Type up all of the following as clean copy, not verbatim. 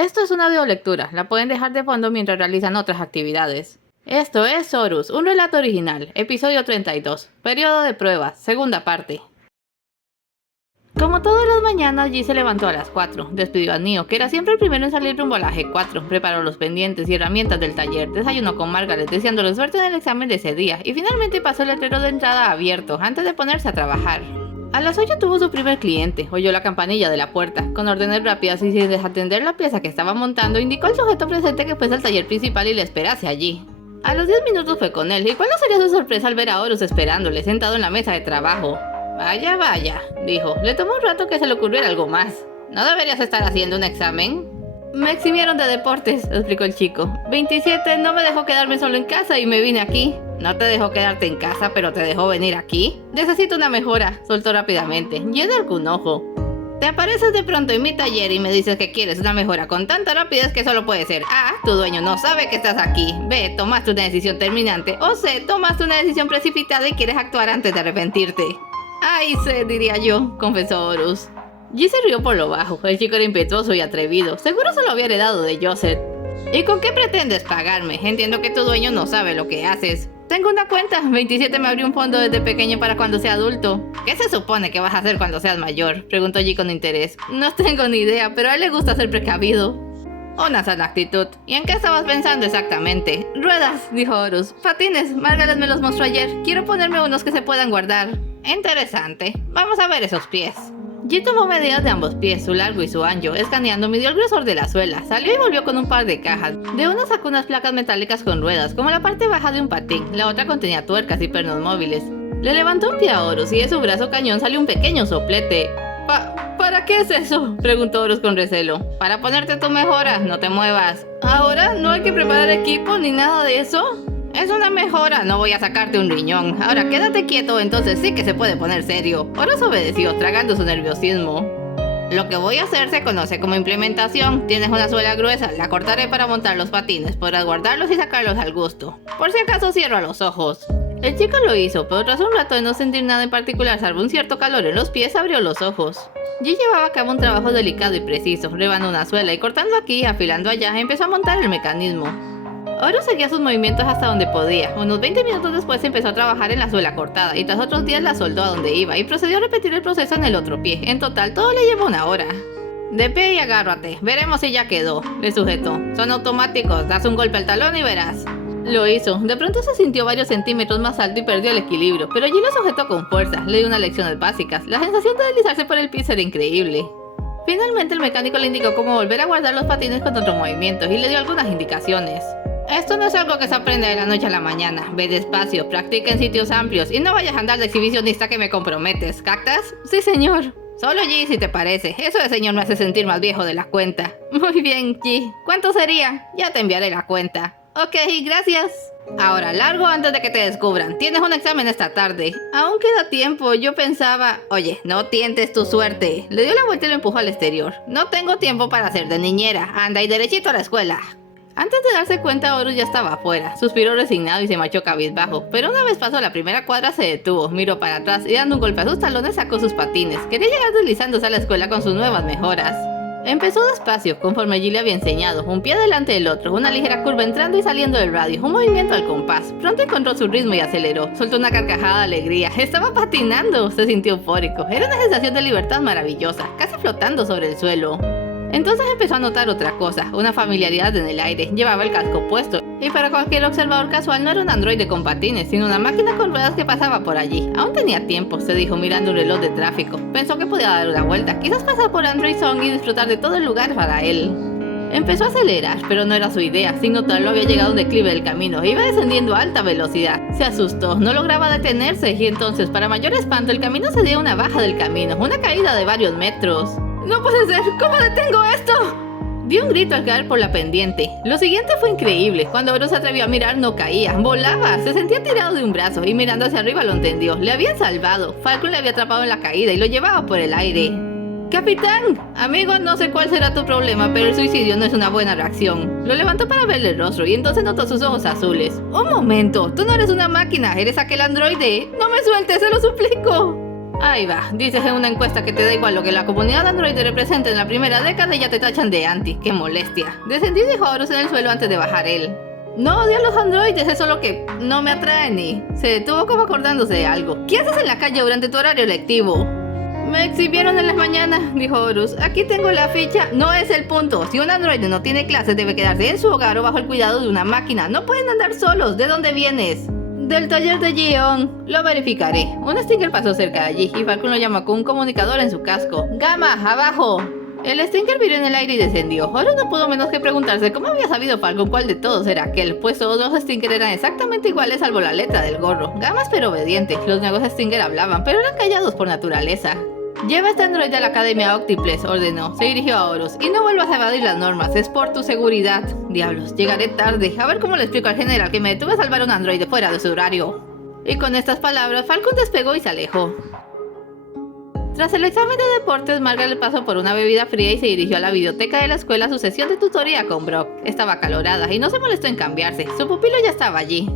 Esto es una audiolectura, la pueden dejar de fondo mientras realizan otras actividades. Esto es Horus, un relato original, episodio 32, periodo de pruebas, segunda parte. Como todas las mañanas, G se levantó a las 4, despidió a Neo, que era siempre el primero en salir rumbo a la G4, preparó los pendientes y herramientas del taller, desayunó con Margaret deseándole suerte en el examen de ese día, y finalmente pasó el letrero de entrada abierto antes de ponerse a trabajar. A las 8 tuvo su primer cliente, oyó la campanilla de la puerta, con órdenes rápidas y sin desatender la pieza que estaba montando, indicó al sujeto presente que fuese al taller principal y le esperase allí. A los 10 minutos fue con él, y cuál no sería su sorpresa al ver a Horus esperándole, sentado en la mesa de trabajo. Vaya, vaya, dijo, le tomó un rato que se le ocurriera algo más. ¿No deberías estar haciendo un examen? Me eximieron de deportes, explicó el chico. 27 no me dejó quedarme solo en casa y me vine aquí. No te dejó quedarte en casa, pero te dejó venir aquí. Necesito una mejora, soltó rápidamente. Llena algún ojo. Te apareces de pronto en mi taller y me dices que quieres una mejora con tanta rapidez que solo puede ser A, tu dueño no sabe que estás aquí. B, tomaste una decisión terminante. O C, tomaste una decisión precipitada y quieres actuar antes de arrepentirte. Ay, C, diría yo, confesó Horus. G se rió por lo bajo. El chico era impetuoso y atrevido. Seguro se lo había heredado de Joseph. ¿Y con qué pretendes pagarme? Entiendo que tu dueño no sabe lo que haces. Tengo una cuenta. 27 me abrió un fondo desde pequeño para cuando sea adulto. ¿Qué se supone que vas a hacer cuando seas mayor? Preguntó G con interés. No tengo ni idea, pero a él le gusta ser precavido. Una sana actitud. ¿Y en qué estabas pensando exactamente? Ruedas, dijo Horus. Patines, Margaret me los mostró ayer. Quiero ponerme unos que se puedan guardar. Interesante. Vamos a ver esos pies. G tomó medidas de ambos pies, su largo y su ancho. Escaneando, midió el grosor de la suela. Salió y volvió con un par de cajas. De una sacó unas placas metálicas con ruedas, como la parte baja de un patín. La otra contenía tuercas y pernos móviles. Le levantó un pie a Horus y de su brazo cañón salió un pequeño soplete. ¿Para qué es eso? Preguntó Horus con recelo. Para ponerte tu mejora, no te muevas. ¿Ahora no hay que preparar equipo ni nada de eso? Es una mejora, no voy a sacarte un riñón. Ahora quédate quieto, entonces sí que se puede poner serio. Horus obedeció, tragando su nerviosismo. Lo que voy a hacer se conoce como implementación. Tienes una suela gruesa, la cortaré para montar los patines. Podrás guardarlos y sacarlos al gusto. Por si acaso cierro los ojos. El chico lo hizo, pero tras un rato de no sentir nada en particular salvo un cierto calor en los pies, abrió los ojos. G llevaba a cabo un trabajo delicado y preciso, rebando una suela y cortando aquí, afilando allá, empezó a montar el mecanismo. Horus seguía sus movimientos hasta donde podía. Unos 20 minutos después empezó a trabajar en la suela cortada y tras otros días la soldó a donde iba y procedió a repetir el proceso en el otro pie. En total todo le llevó una hora. De pie y agárrate, veremos si ya quedó, le sujetó. Son automáticos, das un golpe al talón y verás. Lo hizo. De pronto se sintió varios centímetros más alto y perdió el equilibrio, pero G lo sujetó con fuerza, le dio unas lecciones básicas. La sensación de deslizarse por el piso era increíble. Finalmente el mecánico le indicó cómo volver a guardar los patines con otros movimientos y le dio algunas indicaciones. Esto no es algo que se aprende de la noche a la mañana. Ve despacio, practica en sitios amplios y no vayas a andar de exhibicionista que me comprometes. ¿Captas? Sí, señor. Solo G, si te parece. Eso de señor me hace sentir más viejo de la cuenta. Muy bien, G. ¿Cuánto sería? Ya te enviaré la cuenta. Ok, gracias. Ahora, largo antes de que te descubran. Tienes un examen esta tarde. Aún queda tiempo. Yo pensaba... Oye, no tientes tu suerte. Le dio la vuelta y lo empujó al exterior. No tengo tiempo para hacer de niñera. Anda y derechito a la escuela. Antes de darse cuenta, Horus ya estaba afuera. Suspiró resignado y se marchó cabizbajo. Pero una vez pasó la primera cuadra se detuvo, miró para atrás y dando un golpe a sus talones sacó sus patines. Quería llegar deslizándose a la escuela con sus nuevas mejoras. Empezó despacio, conforme G le había enseñado, un pie delante del otro, una ligera curva entrando y saliendo del radio, un movimiento al compás. Pronto encontró su ritmo y aceleró, soltó una carcajada de alegría. Estaba patinando, se sintió eufórico. Era una sensación de libertad maravillosa, casi flotando sobre el suelo. Entonces empezó a notar otra cosa, una familiaridad en el aire. Llevaba el casco puesto, y para cualquier observador casual no era un androide con patines, sino una máquina con ruedas que pasaba por allí. Aún tenía tiempo, se dijo mirando un reloj de tráfico. Pensó que podía dar una vuelta, quizás pasar por Android Zone y disfrutar de todo el lugar para él. Empezó a acelerar, pero no era su idea. Sin notarlo había llegado a un declive del camino e iba descendiendo a alta velocidad. Se asustó, no lograba detenerse y entonces, para mayor espanto, el camino se dio una baja del camino, una caída de varios metros. ¡No puede ser! ¿Cómo detengo esto? Dio un grito al caer por la pendiente. Lo siguiente fue increíble. Cuando Horus se atrevió a mirar, no caía, volaba. Se sentía tirado de un brazo y mirando hacia arriba lo entendió. Le habían salvado. Falcon le había atrapado en la caída y lo llevaba por el aire. ¡Capitán! Amigo, no sé cuál será tu problema, pero el suicidio no es una buena reacción. Lo levantó para verle el rostro y entonces notó sus ojos azules. ¡Un momento! Tú no eres una máquina, eres aquel androide. ¡No me sueltes, se lo suplico! Ahí va, dices en una encuesta que te da igual lo que la comunidad Android representa en la primera década y ya te tachan de anti. ¡Qué molestia! Descendí, dijo Horus en el suelo antes de bajar él. No odio a los androides, es solo que no me atraen y... Se detuvo como acordándose de algo. ¿Qué haces en la calle durante tu horario lectivo? Me exhibieron en las mañanas, dijo Horus. Aquí tengo la ficha. No es el punto. Si un androide no tiene clases, debe quedarse en su hogar o bajo el cuidado de una máquina. No pueden andar solos. ¿De dónde vienes? Del taller de Gion. Lo verificaré. Un Stinger pasó cerca de allí y Falcon lo llamó con un comunicador en su casco. ¡Gamma, abajo! El Stinger viró en el aire y descendió. Horus no pudo menos que preguntarse cómo había sabido Falcon cuál de todos era aquel, pues todos los Stinger eran exactamente iguales salvo la letra del gorro. Gamma pero obediente. Los nuevos Stinger hablaban, pero eran callados por naturaleza. Lleva a este androide a la Academia Octiplex, ordenó. Se dirigió a Horus. Y no vuelvas a evadir las normas, es por tu seguridad. Diablos, llegaré tarde. A ver cómo le explico al general que me detuve a salvar a un androide fuera de su horario. Y con estas palabras, Falcon despegó y se alejó. Tras el examen de deportes, Margaret pasó por una bebida fría y se dirigió a la biblioteca de la escuela a su sesión de tutoría con Brock. Estaba acalorada y no se molestó en cambiarse. Su pupilo ya estaba allí.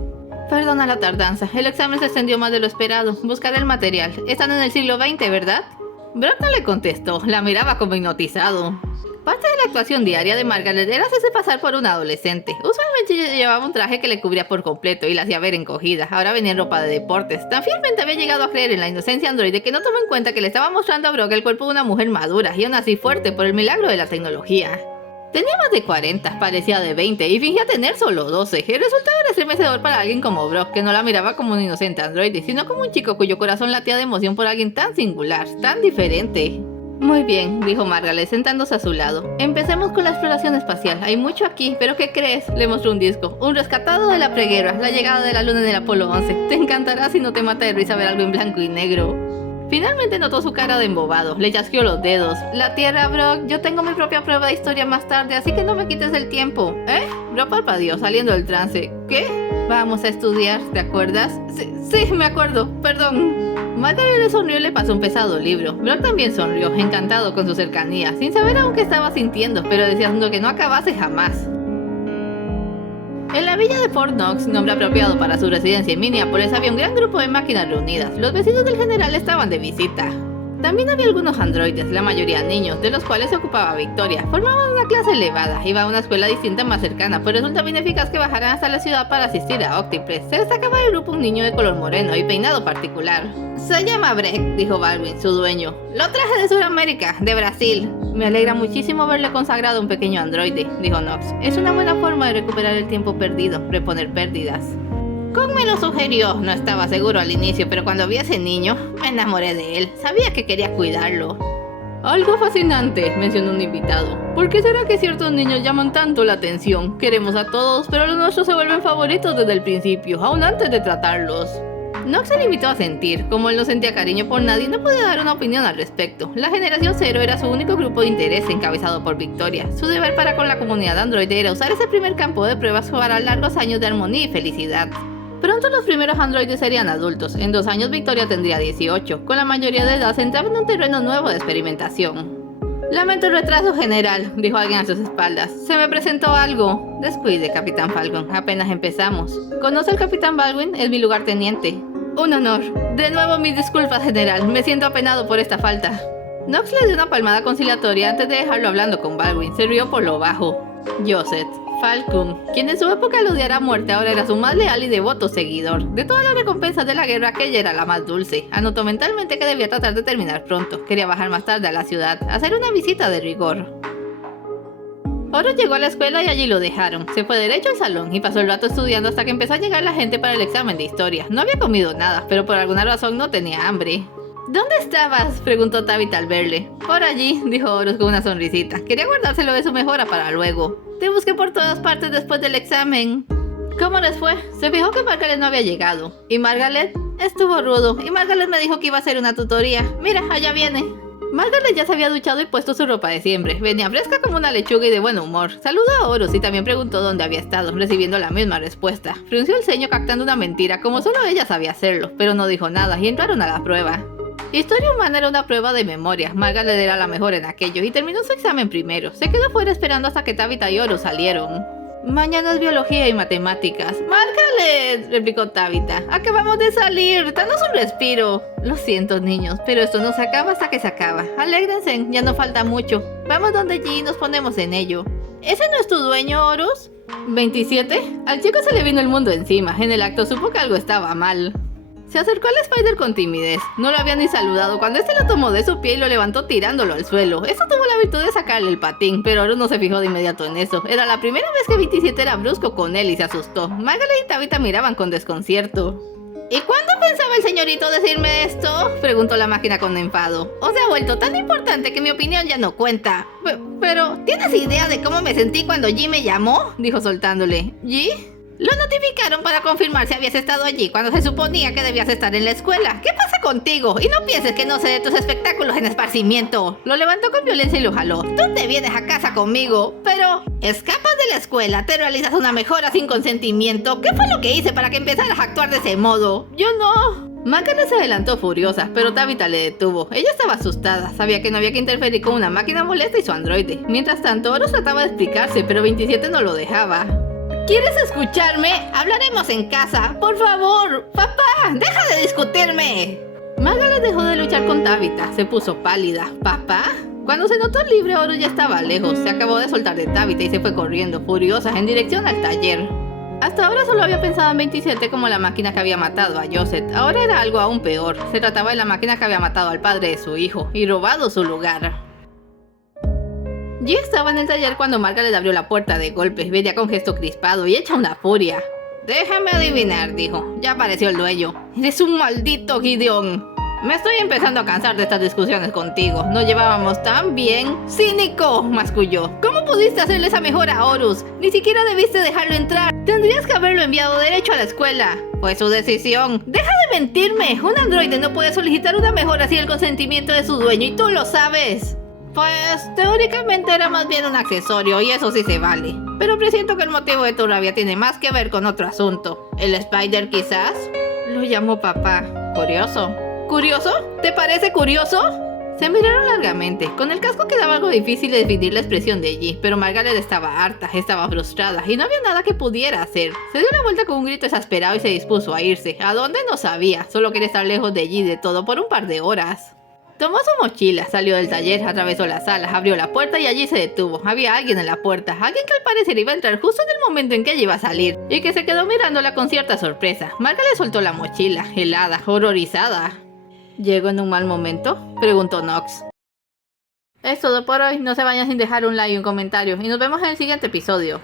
Perdona la tardanza, el examen se extendió más de lo esperado. Buscaré el material. Están en el siglo XX, ¿verdad? Brock no le contestó, la miraba como hipnotizado. Parte de la actuación diaria de Margaret era hacerse pasar por una adolescente. Usualmente llevaba un traje que le cubría por completo y la hacía ver encogida. Ahora venía en ropa de deportes. Tan fielmente había llegado a creer en la inocencia androide que no tomó en cuenta que le estaba mostrando a Brock el cuerpo de una mujer madura y aún así fuerte por el milagro de la tecnología. Tenía más de 40, parecía de 20 y fingía tener solo 12. El resultado era estremecedor para alguien como Brock, que no la miraba como un inocente androide, sino como un chico cuyo corazón latía de emoción por alguien tan singular, tan diferente. Muy bien, dijo Margaret sentándose a su lado. Empecemos con la exploración espacial. Hay mucho aquí, pero ¿qué crees? Le mostró un disco. Un rescatado de la preguerra, la llegada de la luna en el Apolo 11. Te encantará si no te mata de risa ver algo en blanco y negro. Finalmente notó su cara de embobado. Le chasqueó los dedos. La Tierra, Brock. Yo tengo mi propia prueba de historia más tarde, así que no me quites el tiempo. ¿Eh? Brock parpadeó, saliendo del trance. ¿Qué? Vamos a estudiar, ¿te acuerdas? Sí, me acuerdo. Perdón. Margaret le sonrió y le pasó un pesado libro. Brock también sonrió, encantado con su cercanía, sin saber aún qué estaba sintiendo, pero deseando que no acabase jamás. En la villa de Fort Knox, nombre apropiado para su residencia en Minneapolis, había un gran grupo de máquinas reunidas. Los vecinos del general estaban de visita. También había algunos androides, la mayoría niños, de los cuales se ocupaba Victoria. Formaban una clase elevada, iba a una escuela distinta más cercana, pues resulta bien eficaz que bajaran hasta la ciudad para asistir a Octiplex. Se destacaba del grupo un niño de color moreno y peinado particular. Se llama Breck, dijo Baldwin, su dueño. Lo traje de Sudamérica, de Brasil. Me alegra muchísimo verle consagrado a un pequeño androide, dijo Knox. Es una buena forma de recuperar el tiempo perdido, reponer pérdidas. Kong me lo sugirió, no estaba seguro al inicio, pero cuando vi a ese niño, me enamoré de él. Sabía que quería cuidarlo. Algo fascinante, mencionó un invitado. ¿Por qué será que ciertos niños llaman tanto la atención? Queremos a todos, pero los nuestros se vuelven favoritos desde el principio, aún antes de tratarlos. Knox se limitó a sentir. Como él no sentía cariño por nadie, no podía dar una opinión al respecto. La generación cero era su único grupo de interés encabezado por Victoria. Su deber para con la comunidad androide era usar ese primer campo de pruebas para largos años de armonía y felicidad. Pronto los primeros androides serían adultos. En 2 años Victoria tendría 18. Con la mayoría de edad se entraba en un terreno nuevo de experimentación. Lamento el retraso, general, dijo alguien a sus espaldas. Se me presentó algo. Descuide, Capitán Falcon. Apenas empezamos. ¿Conoce al Capitán Baldwin? Es mi lugarteniente. Un honor. De nuevo mis disculpas, general. Me siento apenado por esta falta. Knox le dio una palmada conciliatoria antes de dejarlo hablando con Baldwin. Se rió por lo bajo. Joseph. Falcon, quien en su época lo odiara a muerte, ahora era su más leal y devoto seguidor. De todas las recompensas de la guerra, aquella era la más dulce. Anotó mentalmente que debía tratar de terminar pronto. Quería bajar más tarde a la ciudad, hacer una visita de rigor. Horus llegó a la escuela y allí lo dejaron. Se fue derecho al salón y pasó el rato estudiando hasta que empezó a llegar la gente para el examen de historia. No había comido nada, pero por alguna razón no tenía hambre. ¿Dónde estabas?, preguntó Tabitha al verle. Por allí, dijo Horus con una sonrisita. Quería guardárselo de su mejora para luego. Te busqué por todas partes después del examen. ¿Cómo les fue? Se fijó que Margaret no había llegado. ¿Y Margaret? Estuvo rudo. Y Margaret me dijo que iba a hacer una tutoría. Mira, allá viene. Margaret ya se había duchado y puesto su ropa de siempre. Venía fresca como una lechuga y de buen humor. Saludó a Horus y también preguntó dónde había estado, recibiendo la misma respuesta. Frunció el ceño captando una mentira, como solo ella sabía hacerlo, pero no dijo nada y entraron a la prueba. Historia humana era una prueba de memoria. Margaret era la mejor en aquello y terminó su examen primero. Se quedó fuera esperando hasta que Tabitha y Horus salieron. Mañana es biología y matemáticas. ¡Margaret!, replicó Tabitha. Acabamos de salir. Danos un respiro. Lo siento, niños, pero esto no se acaba hasta que se acaba. Alégrense, ya no falta mucho. Vamos donde G y nos ponemos en ello. ¿Ese no es tu dueño, Horus? ¿27? Al chico se le vino el mundo encima. En el acto supo que algo estaba mal. Se acercó al Spider con timidez. No lo había ni saludado cuando este lo tomó de su pie y lo levantó tirándolo al suelo. Esto tuvo la virtud de sacarle el patín, pero Horus no se fijó de inmediato en eso. Era la primera vez que 27 era brusco con él y se asustó. Margaret y Tabitha miraban con desconcierto. ¿Y cuándo pensaba el señorito decirme esto?, preguntó la máquina con enfado. O se ha vuelto tan importante que mi opinión ya no cuenta. Pero, ¿tienes idea de cómo me sentí cuando G me llamó?, dijo soltándole. ¿G? Lo notificaron para confirmar si habías estado allí cuando se suponía que debías estar en la escuela. ¿Qué pasa contigo? Y no pienses que no sé de tus espectáculos en esparcimiento. Lo levantó con violencia y lo jaló. Tú te vienes a casa conmigo, pero escapas de la escuela, te realizas una mejora sin consentimiento. ¿Qué fue lo que hice para que empezaras a actuar de ese modo? Yo no. Margaret se adelantó furiosa, pero Tabitha le detuvo. Ella estaba asustada, sabía que no había que interferir con una máquina molesta y su androide. Mientras tanto, Horus trataba de explicarse, pero 27 no lo dejaba. ¿Quieres escucharme? Hablaremos en casa. Por favor, papá, deja de discutirme. Margaret dejó de luchar con Tabitha, se puso pálida. ¿Papá? Cuando se notó libre, Horus ya estaba lejos. Se acabó de soltar de Tabitha y se fue corriendo, furiosa, en dirección al taller. Hasta ahora solo había pensado en 27 como la máquina que había matado a Joseph. Ahora era algo aún peor. Se trataba de la máquina que había matado al padre de su hijo y robado su lugar. G estaba en el taller cuando Margaret abrió la puerta de golpe. Venía con gesto crispado y hecha una furia. Déjame adivinar, dijo. Ya apareció el dueño. Eres un maldito Gideon. Me estoy empezando a cansar de estas discusiones contigo. Nos llevábamos tan bien. ¡Cínico!, masculló. ¿Cómo pudiste hacerle esa mejora a Horus? Ni siquiera debiste dejarlo entrar. Tendrías que haberlo enviado derecho a la escuela. Fue su decisión. ¡Deja de mentirme! Un androide no puede solicitar una mejora sin el consentimiento de su dueño y tú lo sabes. Pues, teóricamente era más bien un accesorio y eso sí se vale. Pero presiento que el motivo de tu rabia tiene más que ver con otro asunto. ¿El Spider quizás? Lo llamó papá. ¿Curioso? ¿Curioso? ¿Te parece curioso? Se miraron largamente. Con el casco quedaba algo difícil de definir la expresión de G, pero Margaret estaba harta, estaba frustrada y no había nada que pudiera hacer. Se dio la vuelta con un grito exasperado y se dispuso a irse. ¿A dónde? No sabía. Solo quería estar lejos de G de todo por un par de horas. Tomó su mochila, salió del taller, atravesó las salas, abrió la puerta y allí se detuvo. Había alguien en la puerta, alguien que al parecer iba a entrar justo en el momento en que ella iba a salir, y que se quedó mirándola con cierta sorpresa. Margaret soltó la mochila, helada, horrorizada. ¿Llegó en un mal momento?, preguntó Nox. Es todo por hoy, no se vayan sin dejar un like y un comentario, y nos vemos en el siguiente episodio.